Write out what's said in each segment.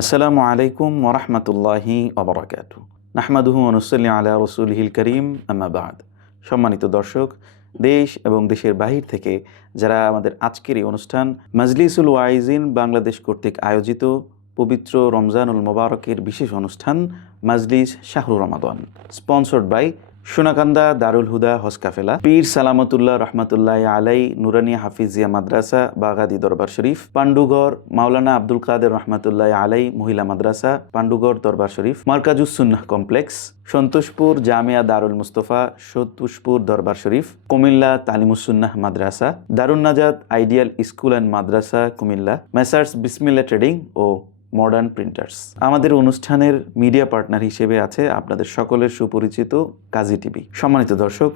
আসসালামু আলাইকুম ওরহমতুল্লাহি ওবরাকাতু। নাহমাদুহু ওয়া নুসাল্লি আলা রাসূলিহিল কারীম, আম্মা বা'দ। সম্মানিত দর্শক, দেশ এবং দেশের বাহির থেকে যারা আমাদের আজকের এই অনুষ্ঠান মাজলিসুল ওয়াইজিন বাংলাদেশ কর্তৃক আয়োজিত পবিত্র রমজানুল মোবারকের বিশেষ অনুষ্ঠান মাজলিস শাহরু রমাদান, স্পন্সর্ড বাই সোনাকান্দা দারুল হুদা হজকাফেলা, পীর সালামতুল্লাহ রহমতুল্লাহ আলাই নুরানি হাফিজিয়া মাদ্রাসা বাগাদি দরবার শরীফ, পান্ডুগড় মাওলানা আব্দুল কাদের রহমতুল্লাহ আলাই মহিলা মাদ্রাসা পান্ডুগড় দরবার শরীফ, মার্কাজুস সুন্নাহ কমপ্লেক্স, সন্তোষপুর জামিয়া দারুল মুস্তফা সন্তোষপুর দরবার শরীফ, কুমিল্লা তালিমুসুন্নাহ মাদ্রাসা, দারুন নাজাত ideal school and Madrasa Comilla, messrs Bismillah trading O modern printers. আমাদের অনুষ্ঠানের মিডিয়া পার্টনার হিসেবে আছে আপনাদের সকলের সুপরিচিত কাজী টিভি। সম্মানিত দর্শক,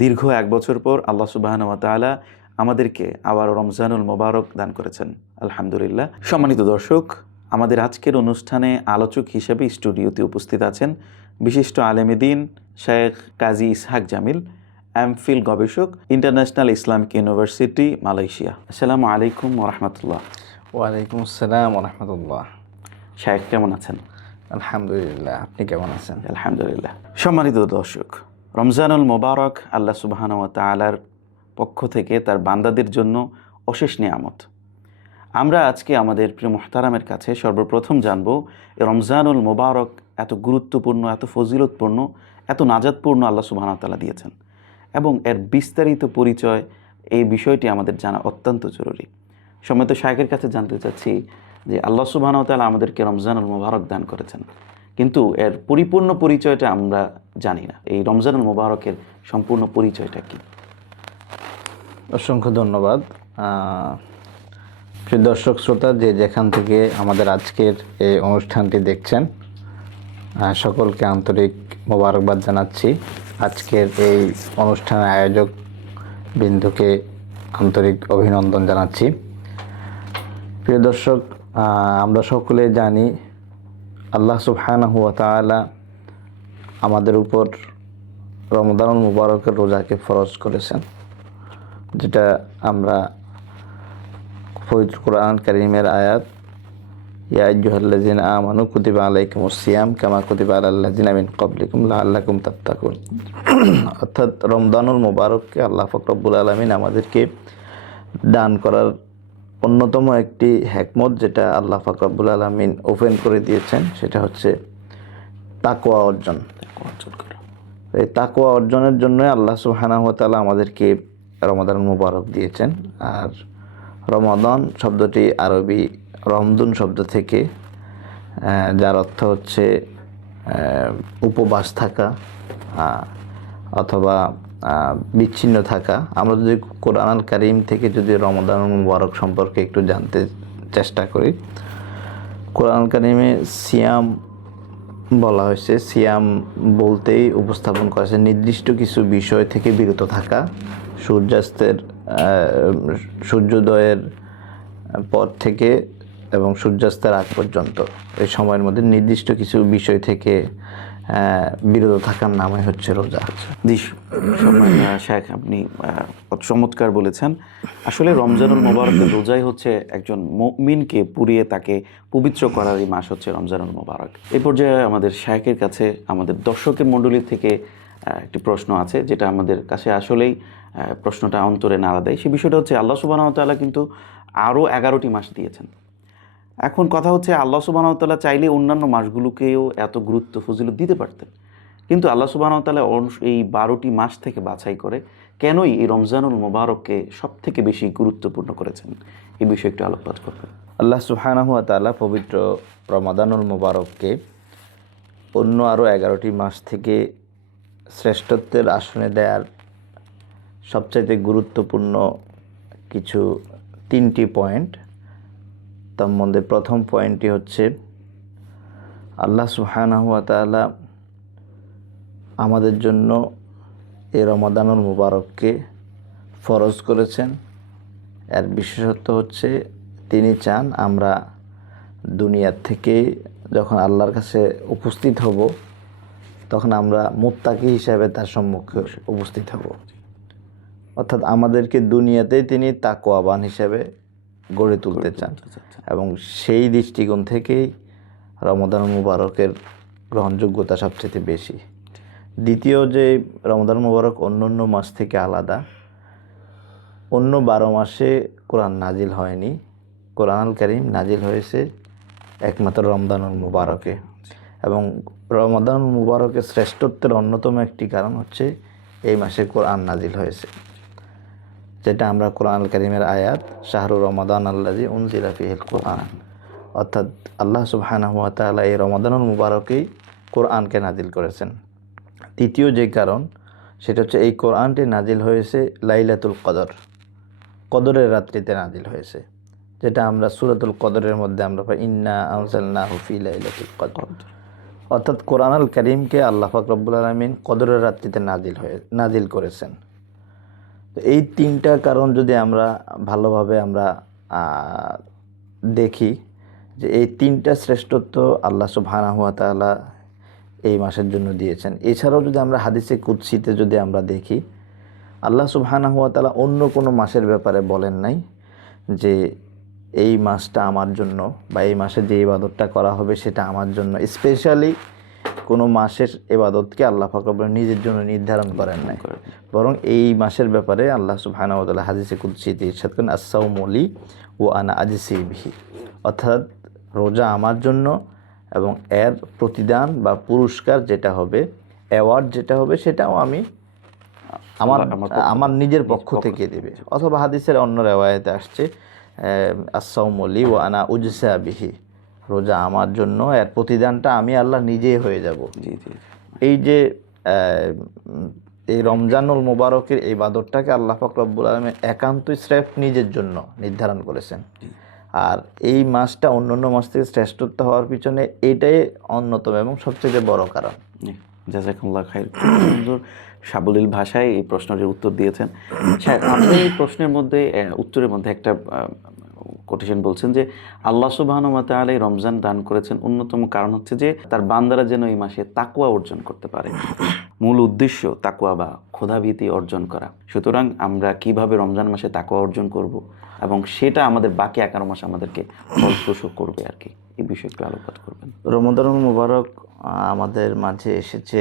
দীর্ঘ 1 বছর পর আল্লাহ সুবহানাহু ওয়া তাআলা আমাদেরকে আবার রমজানুল মোবারক দান করেছেন, আলহামদুলিল্লাহ। সম্মানিত দর্শক, আমাদের আজকের অনুষ্ঠানে আলোচক হিসেবে স্টুডিওতে উপস্থিত আছেন বিশিষ্ট আলেমে দ্বীন শেখ কাজী ইসহাক জামিল, এমফিল গবেষক, ইন্টারন্যাশনাল ইসলামিক ইউনিভার্সিটি, মালয়েশিয়া। আসসালামু আলাইকুম ওয়া রাহমাতুল্লাহ। ওয়ালাইকুম আসসালাম ওয়া রাহমাতুল্লাহ। শেখ কেমন আছেন? আলহামদুলিল্লাহ, আপনি কেমন আছেন? আলহামদুলিল্লাহ। সম্মানিত দর্শক, রমজানুল মোবারক আল্লাহ সুবহানাহু ওয়া তাআলার পক্ষ থেকে তার বান্দাদের জন্য অশেষ নিয়ামত। আমরা আজকে আমাদের প্রিয় মুহতারামের কাছে সর্বপ্রথম জানব এই রমজানুল মোবারক এত গুরুত্বপূর্ণ, এত ফজিলতপূর্ণ, এত নাজাতপূর্ণ আল্লাহ সুবহানাহু ওয়া তাআলা দিয়েছেন এবং এর বিস্তারিত পরিচয়, এই বিষয়টি আমাদের জানা অত্যন্ত জরুরি। সম্মানিত শায়েখের কাছে জানতে চাচ্ছি যে আল্লাহ সুবহানাহু ওয়া তাআলা আমাদেরকে রমজানুল মোবারক দান করেছেন, কিন্তু এর পরিপূর্ণ পরিচয়টা আমরা জানি না। এই রমজানুল মোবারকের সম্পূর্ণ পরিচয়টা কি? অসংখ্য ধন্যবাদ। প্রিয় দর্শক শ্রোতা, যে যেখান থেকে আমাদের আজকের এই অনুষ্ঠানটি দেখছেন, সকলকে আন্তরিক মোবারকবাদ জানাচ্ছি। আজকের এই অনুষ্ঠানের আয়োজক বিন্দুকে আন্তরিক অভিনন্দন জানাচ্ছি। প্রিয় দর্শক, আমরা সকলে জানি আল্লাহ সুবহানাহু ওয়া তাআলা আমাদের উপর রমজানুল মুবারকের রোজাকে ফরজ করেছেন, যেটা আমরা পবিত্র কোরআন কারীমের আয়াত ইয়া আইয়ুহাল্লাযিনা আমানু কুতিবা আলাইকুমুস সিয়াম কামা কুতিবা আলাল লাযিনা মিন ক্বাবলিকুম লাআল্লাকুম তাত্তাকুন, অর্থাৎ রমজানুল মুবারককে আল্লাহ পাক রব্বুল আলামিন আমাদেরকে দান করার অন্যতম একটি হিকমত, যেটা আল্লাহ পাক রব্বুল আলামিন ওপেন করে দিয়েছেন, সেটা হচ্ছে তাকওয়া অর্জন করা। এই তাকওয়া অর্জনের জন্য আল্লাহ সুবহানাহু ওয়া তাআলা আমাদেরকে রমাদানুল মুবারক দিয়েছেন। আর রমাদান শব্দটি আরবি রমদুন শব্দ থেকে, যার অর্থ হচ্ছে উপবাস থাকা অথবা বিচ্ছিন্ন থাকা। আমরা যদি কোরআন কারীম থেকে যদি রমাদানুল মুবারক সম্পর্কে একটু জানতে চেষ্টা করি, কোরআন কারীমে সিয়াম বলা হয়েছে। সিয়াম বলতেই উপস্থাপন করেছে নির্দিষ্ট কিছু বিষয় থেকে বিরত থাকা, সূর্যোদয়ের পর থেকে এবং সূর্যাস্তের আগ পর্যন্ত এই সময়ের মধ্যে নির্দিষ্ট কিছু বিষয় থেকে বিরত থাকার নামই হচ্ছে রোজা। জি শেখ, আপনি কত চমৎকার বলেছেন। আসলে রমজানুল মোবারকের রোজাই হচ্ছে একজন মুমিনকে পুড়িয়ে তাকে পবিত্র করার এই মাস হচ্ছে রমজানুল মোবারক। এই পর্যায়ে আমাদের শেখের কাছে আমাদের দর্শকের মণ্ডলী থেকে একটি প্রশ্ন আছে, যেটা আমাদের কাছে আসলেই প্রশ্নটা অন্তরে নাড়া দেয়। সেই বিষয়টা হচ্ছে আল্লাহ সুবহানাহু ওয়া তাআলা কিন্তু আরও 11টি মাস দিয়েছেন। এখন কথা হচ্ছে আল্লাহ সুবহানাহু ওয়া তাআলা চাইলে অন্যান্য মাসগুলোকেও এত গুরুত্ব ফজিলত দিতে পারতেন, কিন্তু আল্লাহ সুবহানাহু ওয়া তাআলা এই 12টি মাস থেকে বাছাই করে কেনই এই রমজানুল মোবারককে সব থেকে বেশি গুরুত্বপূর্ণ করেছেন, এই বিষয়ে একটু আলোকপাত করবেন। আল্লাহ সুবহানাহু ওয়া তাআলা পবিত্র রমাদানুল মুবারককে অন্য আরও 11টি মাস থেকে শ্রেষ্ঠত্বের আসনে দেওয়ার সবচাইতে গুরুত্বপূর্ণ কিছু 3টি পয়েন্ট। তার মধ্যে প্রথম পয়েন্টটি হচ্ছে আল্লাহ সুবহানাহু ওয়া তাআলা আমাদের জন্য এই রমাদানুল মুবারককে ফরজ করেছেন। এর বিশেষত্ব হচ্ছে তিনি চান আমরা দুনিয়ার থেকে যখন আল্লাহর কাছে উপস্থিত হব, তখন আমরা মুত্তাকি হিসাবে তার সম্মুখে উপস্থিত হব। অর্থাৎ আমাদেরকে দুনিয়াতেই তিনি তাকওয়াবান হিসাবে গড়ে তুলতে চান, এবং সেই দৃষ্টিকোণ থেকেই রমাদান মুবারকের গ্রহণযোগ্যতা সবচেয়ে বেশি। দ্বিতীয় যে রমাদান মুবারক অন্য অন্য মাস থেকে আলাদা, অন্য 12 মাসে কোরআন নাজিল হয়নি, কোরআনুল কারীম নাজিল হয়েছে একমাত্র রমজানুল মুবারকে। এবং রমাদানুল মুবারকের শ্রেষ্ঠত্বের অন্যতম একটি কারণ হচ্ছে এই মাসে কোরআন নাজিল হয়েছে, যেটা আমরা কোরআনুল কারীমের আয়াত শাহরু রমাদান আল্লাযী উনজিলা ফীহিল কোরআন, অর্থাৎ আল্লাহ সুবহানাহু ওয়া তাআলা এই রমাদানুল মুবারকেই কোরআনকে নাজিল করেছেন। তৃতীয় যে কারণ সেটা হচ্ছে এই কোরআনটি নাজিল হয়েছে লাইলাতুল কদর, কদরের রাত্রিতে নাজিল হয়েছে, যেটা আমরা সূরাতুল কদরের মধ্যে আমরা পাই ইন্না আনজালনাহু ফি লাইলাতুল কদর। অর্থাৎ কোরআনুল কারীমকে আল্লাহ পাক রব্বুল আলামিন কদরের রাত্রিতে নাজিল করেছেন। তো এই তিনটা কারণ যদি আমরা ভালোভাবে আমরা দেখি যে এই তিনটা শ্রেষ্ঠত্ব আল্লাহ সুবহানাহু ওয়া তাআলা এই মাসের জন্য দিয়েছেন। এছাড়াও যদি আমরা হাদিসে কুদসিতে যদি আমরা দেখি, আল্লাহ সুবহানাহু ওয়া তাআলা অন্য কোনো মাসের ব্যাপারে বলেন নাই যে এই মাসটা আমার জন্য বা এই মাসে যে ইবাদতটা করা হবে সেটা আমার জন্য। স্পেশালি কোনো মাসের ইবাদতকে আল্লাহ পাক রব্বুল নিজের জন্য নির্ধারণ করেন নাই, বরং এই মাসের ব্যাপারে আল্লাহ সুবহানাহু ওয়া তাআলা হাদিসে কুদসিতে ইরশাদ করেন আস-সাওমু লি ওয়া আনা আজসি বিহি, অর্থাৎ রোজা আমার জন্য এবং এর প্রতিদান বা পুরস্কার যেটা হবে, অ্যাওয়ার্ড যেটা হবে, সেটাও আমি আমার নিজের পক্ষ থেকে দেবে। অথবা হাদিসের অন্য রিওয়ায়াতে আসছে আস-সাওমু লি ওয়া আনা উজসা বিহি, রোজা আমার জন্য, এর প্রতিদানটা আমি আল্লাহ নিজেই হয়ে যাব। এই যে এই রমজানুল মুবারকের এই ইবাদতটাকে আল্লাহ পাক রব্বুল আলামিন একান্তই স্রেফ নিজের জন্য নির্ধারণ করেছেন। আর এই মাসটা অন্যান্য মাস থেকে শ্রেষ্ঠত্ব হওয়ার পিছনে এটাই অন্যতম এবং সবচেয়ে বড় কারণ। জাযাকাল্লাহ খাইর, সুন্দর সাবলীল ভাষায় এই প্রশ্নের উত্তর দিয়েছেন। আপনি এই প্রশ্নের মধ্যে উত্তরের মধ্যে একটা কোটেশন বলছেন যে আল্লাহ সুবহানাহু ওয়া তাআলা রমজান দান করেছেন অন্যতম কারণ হচ্ছে যে তার বান্দারা যেন এই মাসে তাকওয়া অর্জন করতে পারে। মূল উদ্দেশ্য তাকওয়া বা খোদাভীতি অর্জন করা। সুতরাং আমরা কিভাবে রমজান মাসে তাকওয়া অর্জন করব এবং সেটা আমাদের বাকি 11 মাস আমাদেরকে ফলপ্রসূ করবে আর কি, এই বিষয়ে একটু আলোকপাত করবেন। রমাদানুল মুবারক আমাদের মাঝে এসেছে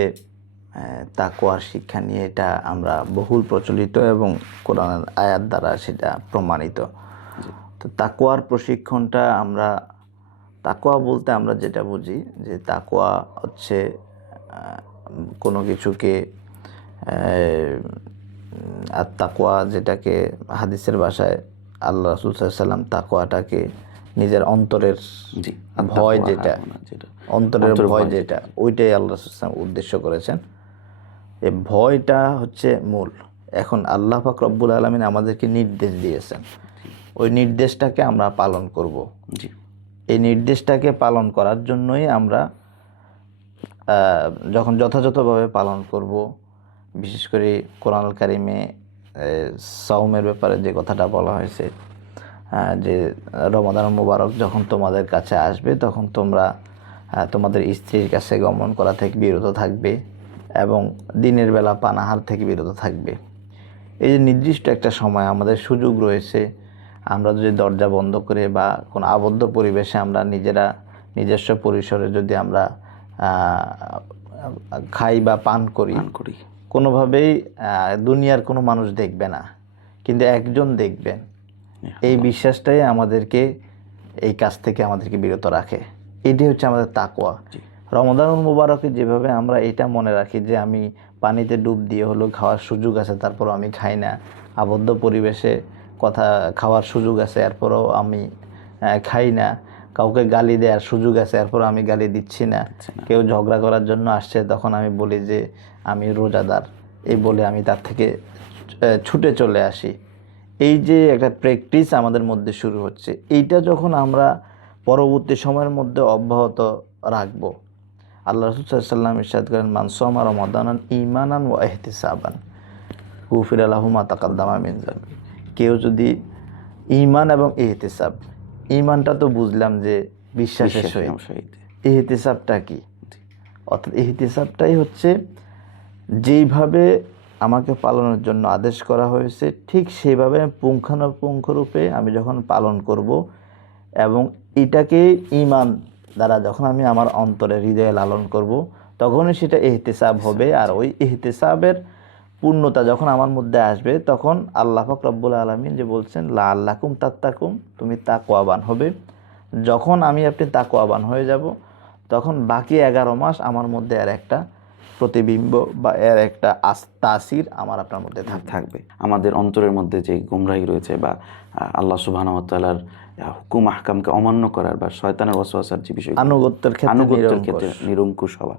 তাকওয়ার শিক্ষা নিয়ে, এটা আমরা বহুল প্রচলিত এবং কোরআনের আয়াত দ্বারা সেটা প্রমাণিত। তো তাকওয়ার প্রশিক্ষণটা আমরা, তাকওয়া বলতে আমরা যেটা বুঝি যে তাকওয়া হচ্ছে কোনো কিছুকে, আর তাকওয়া যেটাকে হাদিসের ভাষায় আল্লাহ রাসূল সাল্লাল্লাহু আলাইহি ওয়াসাল্লাম তাকওয়াটাকে নিজের অন্তরের ভয়, যেটা অন্তরের ভয় যেটা, ওইটাই আল্লাহ রাসূল সাল্লাল্লাহু আলাইহি ওয়াসাল্লাম উদ্দেশ্য করেছেন। এই ভয়টা হচ্ছে মূল। এখন আল্লাহ পাক রব্বুল আলামিন আমাদেরকে নির্দেশ দিয়েছেন, ওই নির্দেশটাকে আমরা পালন করব। এই নির্দেশটাকে পালন করার জন্যই আমরা যখন যথাযথভাবে পালন করব, বিশেষ করে কোরআনুল কারীমে সাওমের ব্যাপারে যে কথাটা বলা হয়েছে যে রমাদান মুবারক যখন তোমাদের কাছে আসবে তখন তোমরা তোমাদের স্ত্রীর কাছে গমন করা থেকে বিরত থাকবে এবং দিনের বেলা পানাহার থেকে বিরত থাকবে। এই যে নির্দিষ্ট একটা সময় আমাদের সুযোগ রয়েছে, আমরা যদি দরজা বন্ধ করে বা কোনো আবদ্ধ পরিবেশে আমরা নিজস্ব পরিসরে যদি আমরা খাই বা পান করি, কোনোভাবেই দুনিয়ার কোনো মানুষ দেখবে না, কিন্তু একজন দেখবেন। এই বিশ্বাসটাই আমাদেরকে এই কাজ থেকে আমাদেরকে বিরত রাখে। এটাই হচ্ছে আমাদের তাকওয়া। রমাদানুল মুবারকে যেভাবে আমরা এটা মনে রাখি যে আমি পানিতে ডুব দিয়ে হলো খাওয়ার সুযোগ আছে, তারপরও আমি খাই না, আবদ্ধ পরিবেশে খাওয়ার সুযোগ আছে এরপরও আমি খাই না, কাউকে গালি দেওয়ার সুযোগ আছে এরপরও আমি গালি দিচ্ছি না, কেউ ঝগড়া করার জন্য আসছে তখন আমি বলি যে আমি রোজাদার, এই বলে আমি তার থেকে ছুটে চলে আসি। এই যে একটা প্র্যাকটিস আমাদের মধ্যে শুরু হচ্ছে, এইটা যখন আমরা পরবর্তী সময়ের মধ্যে অব্যাহত রাখবো, আল্লাহ রাসূল সাল্লাল্লাহু আলাইহি ওয়াসাল্লাম ইরশাদ করেন মান সামা রমাদানান ঈমানান ওয়া ইহতিসাবান গুফিরা লাহু মা তাকাদ্দামা মিন যানবি। কেউ যদি ঈমান এবং ইহতিসাব, ঈমানটা তো বুঝলাম যে বিশ্বাসের সহিত, ইহতিসাবটা কি? অর্থাৎ ইহতিসাবটাই হচ্ছে যেইভাবে আমাকে পালনের জন্য আদেশ করা হয়েছে ঠিক সেইভাবে পুঙ্খানুপুঙ্খরূপে আমি যখন পালন করব এবং এটাকে ঈমান দ্বারা যখন আমি আমার অন্তরে হৃদয়ে লালন করব, তখনই সেটা ইহতিসাব হবে। আর ওই ইহতিসাবের পূর্ণতা যখন আমার মধ্যে আসবে, তখন আল্লাহ পাক রব্বুল আলামিন যে বলছেন লাআল্লাকুম তাত্তাকুম, তুমি তাকওয়াবান হবে। যখন আমি আপনি তাকওয়াবান হয়ে যাব, তখন বাকি 11 মাস আমার মধ্যে এর একটা প্রতিবিম্ব বা এর একটা তাসির আমার আপনার মধ্যে থাকবে। আমাদের অন্তরের মধ্যে যে গুমরাহি রয়েছে বা আল্লাহ সুবহানাহু ওয়া তাআলার হুকুম আহকামকে অমান্য করার বা শয়তানের ওয়াসওয়াসার যে বিষয়, আনুগত্যের ক্ষেত্রে নিরঙ্কুশ হওয়া,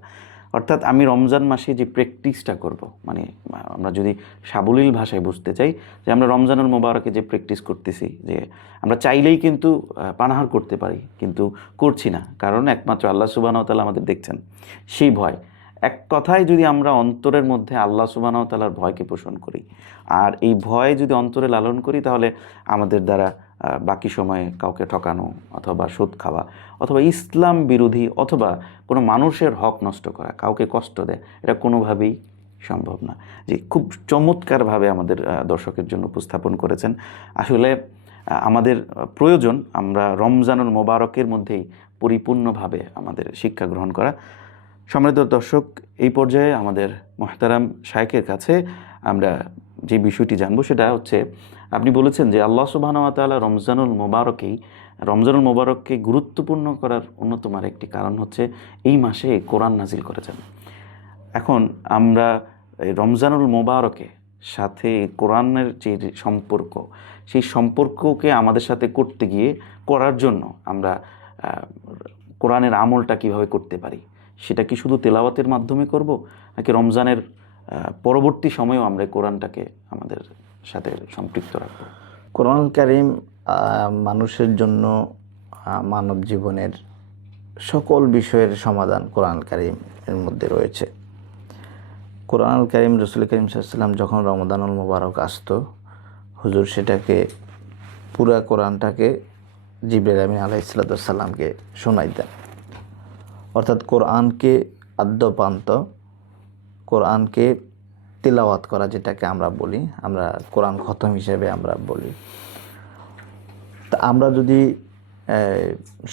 অর্থাৎ আমি রমজান মাসে যে প্র্যাকটিসটা করব, মানে আমরা যদি সাবলীল ভাষায় বুঝতে চাই, যে আমরা রমজানুল মোবারকে যে প্র্যাকটিস করতেছি, যে আমরা চাইলেই কিন্তু পানাহার করতে পারি, কিন্তু করছি না, কারণ একমাত্র আল্লাহ সুবহানাহু ওয়া তাআলা আমাদের দেখছেন, সেই ভয়। এক কথায় যদি আমরা অন্তরের মধ্যে আল্লাহ সুবহানাহু ওয়া তাআলার ভয়কে পোষণ করি, আর এই ভয় যদি অন্তরে লালন করি, তাহলে আমাদের দ্বারা বাকি সময়ে কাউকে ঠকানো অথবা সুদ খাওয়া অথবা ইসলাম বিরোধী অথবা কোনো মানুষের হক নষ্ট করা, কাউকে কষ্ট দেয়, এটা কোনোভাবেই সম্ভব না। যে খুব চমৎকারভাবে আমাদের দর্শকের জন্য উপস্থাপন করেছেন। আসলে আমাদের প্রয়োজন আমরা রমজানুল মোবারকের মধ্যেই পরিপূর্ণভাবে আমাদের শিক্ষা গ্রহণ করা। সম্মানিত দর্শক, এই পর্যায়ে আমাদের মুহতারাম শায়েখের কাছে আমরা যে বিষয়টি জানবো সেটা হচ্ছে, আপনি বলেছেন যে আল্লাহ সুবহানাহু ওয়া তাআলা রমজানুল মোবারককে গুরুত্বপূর্ণ করার অন্যতম একটি কারণ হচ্ছে এই মাসে কোরআন নাজিল করেছেন। এখন আমরা এই রমজানুল মোবারকে সাথে কোরআনের যে সম্পর্ক, সেই সম্পর্ককে আমাদের সাথে করতে গিয়ে করার জন্য আমরা কোরআনের আমলটা কিভাবে করতে পারি, সেটা কি শুধু তেলাওয়াতের মাধ্যমে করব, নাকি রমজানের পরবর্তী সময়েও আমরা কোরআনটাকে আমাদের সাথে সম্পৃক্ত রাখব? কোরআন কারীম মানুষের জন্য মানব জীবনের সকল বিষয়ের সমাধান কোরআন কারীম এর মধ্যে রয়েছে। কোরআন কারীম রাসূল কারীম সাল্লাল্লাহু আলাইহি ওয়াসাল্লাম যখন রমাদানুল মোবারক আসতো, হুজুর সেটাকে পুরা কোরআনটাকে জিবরাইল আমিন আলাইহিস সালামকে শোনাইতেন। অর্থাৎ কোরআনকে আদ্যপান্ত, কোরআনকে তিলাওয়াত করা, যেটাকে আমরা বলি, আমরা কোরআন খতম হিসেবে আমরা বলি। তা আমরা যদি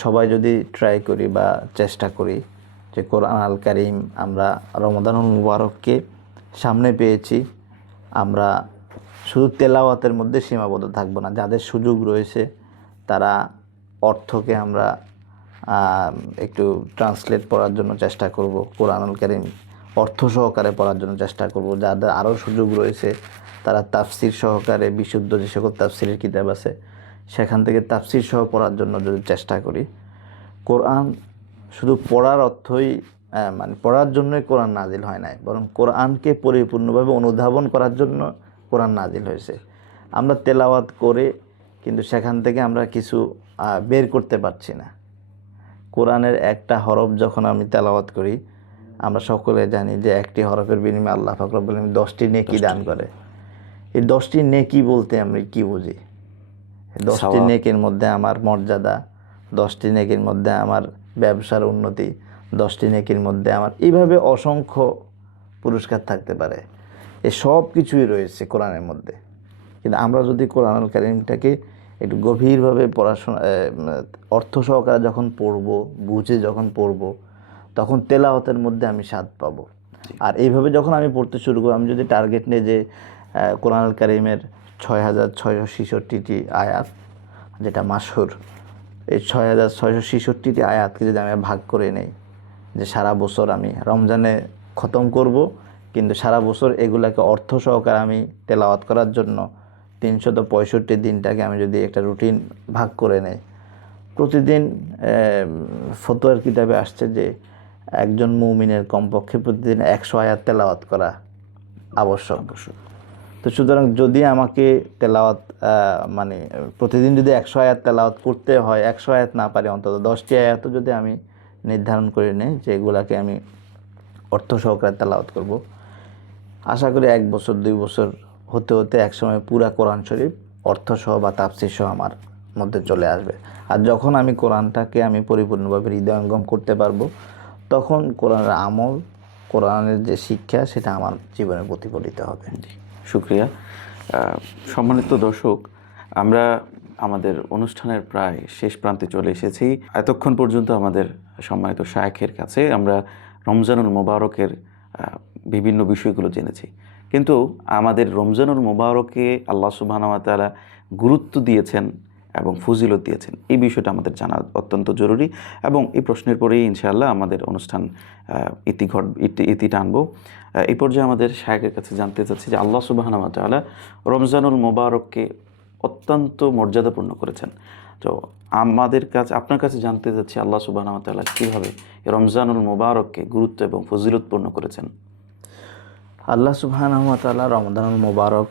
সবাই যদি ট্রাই করি বা চেষ্টা করি যে কোরআন আল কারীম আমরা রমাদানুল মুবারককে সামনে পেয়েছি, আমরা শুধু তেলাওয়াতের মধ্যে সীমাবদ্ধ থাকব না। যাদের সুযোগ রয়েছে তারা অর্থকে আমরা একটু ট্রান্সলেট পড়ার জন্য চেষ্টা করব, কোরআনুল কারীম অর্থ সহকারে পড়ার জন্য চেষ্টা করব। যাদের আরও সুযোগ রয়েছে তারা তাফসির সহকারে, বিশুদ্ধ যে সকল তাফসিরের কিতাব আছে সেখান থেকে তাফসির সহ পড়ার জন্য যদি চেষ্টা করি। কোরআন শুধু পড়ার অর্থই মানে পড়ার জন্যই কোরআন নাজিল হয় নাই, বরং কোরআনকে পরিপূর্ণভাবে অনুধাবন করার জন্য কোরআন নাজিল হয়েছে। আমরা তেলাওয়াত করে কিন্তু সেখান থেকে আমরা কিছু বের করতে পারছি না। কোরআনের একটা হরফ যখন আমি তেলাওয়াত করি, আমরা সকলে জানি যে একটি হরফের বিনিময়ে আল্লাহ পাক রব্বুল আলামিন 10টি নেকি দান করে। এই 10টি নেকি বলতে আমরা কি বুঝি? 10টি নেকির মধ্যে আমার মর্যাদা, 10টি নেকির মধ্যে আমার ব্যবসার উন্নতি, 10টি নেকির মধ্যে আমার এইভাবে অসংখ্য পুরস্কার থাকতে পারে। এই সব কিছুই রয়েছে কোরআনের মধ্যে। কিন্তু আমরা যদি কোরআনুল কারীমটাকে একটু গভীরভাবে পড়াশোনা অর্থ সহকারে যখন পড়ব, বুঝে যখন পড়ব, তখন তেলাওয়াতের মধ্যে আমি স্বাদ পাবো। আর এইভাবে যখন আমি পড়তে শুরু করব, আমি যদি টার্গেট নিয়ে যে কোরআনুল কারীমের 6666টি আয়াত, যেটা মাশহুর, এই 6666টি আয়াতকে যদি আমি ভাগ করে নেই, যে সারা বছর আমি রমজানে খতম করব, কিন্তু সারা বছর এগুলাকে অর্থ সহকারে আমি তেলাওয়াত করার জন্য 365 দিনটাকে আমি যদি একটা রুটিন ভাগ করে নেই, প্রতিদিন ফতোয়ার কিতাবে আসছে যে একজন মুমিনের কমপক্ষে প্রতিদিন 100 আয়াত তেলাওয়াত করা আবশ্যক। তো সুতরাং যদি আমাকে তেলাওয়াত মানে প্রতিদিন যদি 100 আয়াত তেলাওয়াত করতে হয়, 100 আয়াত না পারি অন্তত 10টি আয়াতও যদি আমি নির্ধারণ করে নিই যে এগুলাকে আমি অর্থ সহকারে তেলাওয়াত করব, আশা করি 1 বছর 2 বছর হতে হতে একসময় পুরা কোরআন শরীফ অর্থসহ বা তাফসীর সহ আমার মধ্যে চলে আসবে। আর যখন আমি কোরআনটাকে আমি পরিপূর্ণভাবে হৃদয়ঙ্গম করতে পারবো, তখন কোরআনের আমল, কোরআনের যে শিক্ষা, সেটা আমার জীবনে প্রতিফলিত হবে। শুকরিয়া। সম্মানিত দর্শক, আমরা আমাদের অনুষ্ঠানের প্রায় শেষ প্রান্তে চলে এসেছি। এতক্ষণ পর্যন্ত আমাদের সম্মানিত শায়েখের কাছে আমরা রমজানুল মোবারকের বিভিন্ন বিষয়গুলো জেনেছি, কিন্তু আমাদের রমজানুল মোবারকে আল্লাহ সুবহানাহু ওয়া তাআলা গুরুত্ব দিয়েছেন এবং ফজিলত দিয়েছেন, এই বিষয়টা আমাদের জানা অত্যন্ত জরুরি। এবং এই প্রশ্নের পরেই ইনশাআল্লাহ আমাদের অনুষ্ঠান ইতি টানবো। এই পর্যায়ে আমাদের শায়েখের কাছে জানতে চাচ্ছি যে আল্লাহ সুবহানাহু ওয়া তাআলা রমজানুল মোবারককে অত্যন্ত মর্যাদাপূর্ণ করেছেন। তো আপনার কাছে জানতে চাচ্ছি আল্লাহ সুবহানাহু ওয়া তাআলা কীভাবে রমজানুল মোবারককে গুরুত্ব এবং ফজিলতপূর্ণ করেছেন। আল্লাহ সুবহানাহু ওয়া তাআলা রমজানুল মোবারক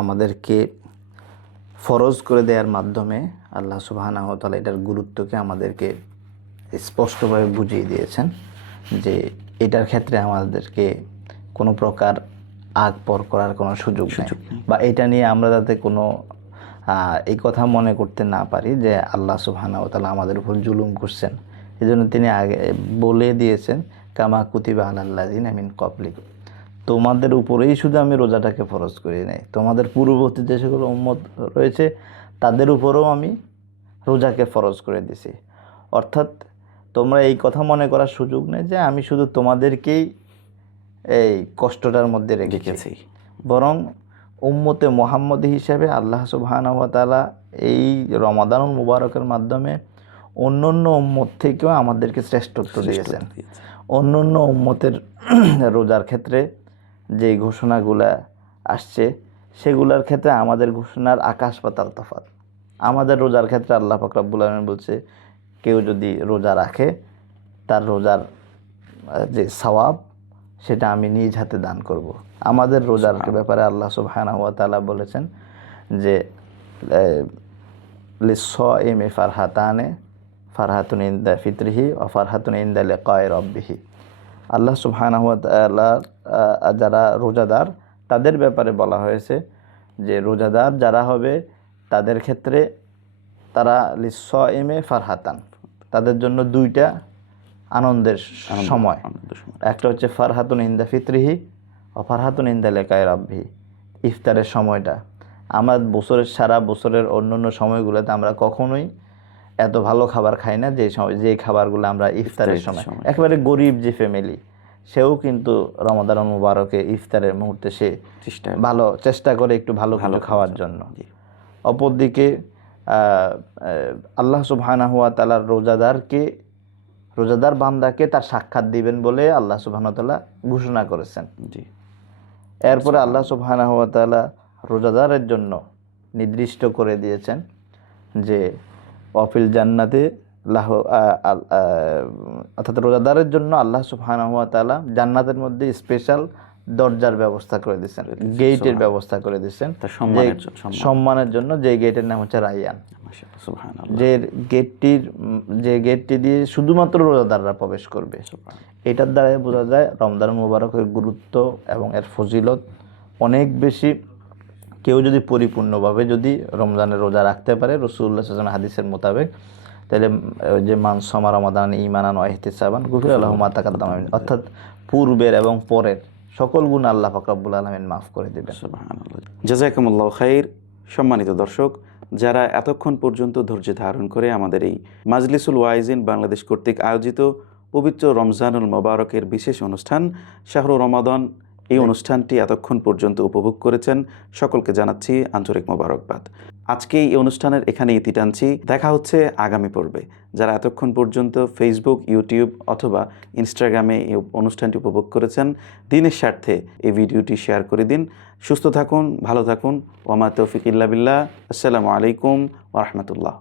আমাদেরকে ফরজ করে দেওয়ার মাধ্যমে আল্লাহ সুবহানাহু ওয়া তাআলা এটার গুরুত্বকে আমাদেরকে স্পষ্টভাবে বুঝিয়ে দিয়েছেন যে এটার ক্ষেত্রে আমাদেরকে কোনো প্রকার আগ পর করার কোনো সুযোগ নেই, বা এটা নিয়ে আমরা যাতে কোনো এই কথা মনে করতে না পারি যে আল্লাহ সুবহানাহু ওয়া তাআলা আমাদের উপর জুলুম করছেন। এই জন্য তিনি আগে বলে দিয়েছেন, কামা কুতিবা আলাল্লাযিনা মিন ক্বাবলিকুম, তোমাদের উপরেই শুধু আমি রোজাটাকে ফরজ করি নাই, তোমাদের পূর্ববর্তী যে সকল উম্মত রয়েছে তাদের উপরেও আমি রোজাকে ফরজ করে দিছি। অর্থাৎ তোমরা এই কথা মনে করার সুযোগ নেই যে আমি শুধু তোমাদেরকেই এই কষ্টটার মধ্যে রেখেছি, বরং উম্মতে মুহাম্মদী হিসেবে আল্লাহ সুবহানাহু ওয়া তাআলা এই রমাদানুল মুবারকের মাধ্যমে অন্য উম্মত থেকেও আমাদেরকে শ্রেষ্ঠত্ব দিয়েছেন। অন্য উম্মতের রোজার ক্ষেত্রে যে ঘোষণাগুলা আসছে সেগুলোর ক্ষেত্রে আমাদের ঘোষণার আকাশ পাতাল তফাৎ। আমাদের রোজার ক্ষেত্রে আল্লাহ পাক রব্বুল আলামিন বলছে, কেউ যদি রোজা রাখে তার রোজার যে সওয়াব সেটা আমি নিজ হাতে দান করব। আমাদের রোজার ব্যাপারে আল্লাহ সুবহানাহু ওয়া তাআলা বলেছেন যে লিস-সাইমি ফারহাতানে, ফারহাতুন ইনদা ফিতরিহি ওয়া ফারহাতুন ইনদা লিকাই রাব্বিহি। আল্লাহ সুবহানাহু ওয়া তাআলা যারা রোজাদার তাদের ব্যাপারে বলা হয়েছে যে রোজাদার যারা হবে তাদের ক্ষেত্রে তারা লিস-সাইমি ফারহাতান, তাদের জন্য দুইটা আনন্দের সময়। একটা হচ্ছে ফারহাতুন ইনদা ফিতরিহি ও ফারহাতুন ইনদা লিকাই রাব্বিহি, ইফতারের সময়টা। আমরা সারা বছরের অন্যান্য সময়গুলোতে আমরা কখনোই এত ভালো খাবার খাই না যে খাবারগুলো আমরা ইফতারের সময়। একেবারে গরিব যে ফ্যামিলি সেও কিন্তু রমাদানুল মুবারকে ইফতারের মুহূর্তে সে চেষ্টা করে একটু ভালো কিছু খাওয়ার জন্য। অপরদিকে আল্লাহ সুবহানাহু ওয়া তাআলা রোজাদার বান্দাকে তার সাক্ষাৎ দিবেন বলে আল্লাহ সুবহানাহু ওয়া তাআলা ঘোষণা করেছেন। এরপরে আল্লাহ সুবহানাহু ওয়া তাআলা রোজাদারের জন্য নির্দিষ্ট করে দিয়েছেন যে ওয়াফিল জান্নাতে অর্থাৎ রোজাদারের জন্য আল্লাহ সুবহানাহু ওয়া তাআলা জান্নাতের মধ্যে স্পেশাল দরজার ব্যবস্থা করে দিয়েছেন, গেটের ব্যবস্থা করে দিয়েছেন সম্মানের জন্য, যে গেটের নাম হচ্ছে রাইয়ান। যে গেটটি দিয়ে শুধুমাত্র রোজাদাররা প্রবেশ করবে। এটার দ্বারা বোঝা যায় রমজান মুবারকের গুরুত্ব এবং এর ফজিলত অনেক বেশি। কেউ যদি পরিপূর্ণভাবে যদি রমজানের রোজা রাখতে পারে রাসূলুল্লাহ সাল্লাল্লাহু আলাইহি ওয়াসাল্লাম হাদিসের মোতাবেক, তাহলে যে মান সামা রমাদান ঈমানান ওয়া ইহতিসাবান গুফিরা লাহু মা তাকাদ্দামা মিন, অর্থাৎ পূর্বের এবং পরের সকল গুনাহ আল্লাহ পাক রব্বুল আলামিন মাফ করে দিবেন। সুবহানাল্লাহ। জাযাকুমুল্লাহু খাইর। সম্মানিত দর্শক, যারা এতক্ষণ পর্যন্ত ধৈর্য ধারণ করে আমাদের এই মাজলিসুল ওয়াইজিন বাংলাদেশ কর্তৃক আয়োজিত পবিত্র রমজানুল মোবারকের বিশেষ অনুষ্ঠান শাহরু রমাদান, এই অনুষ্ঠানটি এতক্ষণ পর্যন্ত উপভোগ করেছেন, সকলকে জানাচ্ছি আন্তরিক মোবারকবাদ। আজকে এই অনুষ্ঠানের এখানে ইতি টানছি। দেখা হচ্ছে আগামী পর্বে। যারা এতক্ষণ পর্যন্ত ফেসবুক, ইউটিউব অথবা ইনস্টাগ্রামে এই অনুষ্ঠানটি উপভোগ করেছেন, দ্বীনের স্বার্থে এই ভিডিওটি শেয়ার করে দিন। সুস্থ থাকুন, ভালো থাকুন। ওয়া মা তৌফিক ইল্লা বিল্লাহ। আসসালামু আলাইকুম ওয়া রাহমাতুল্লাহ।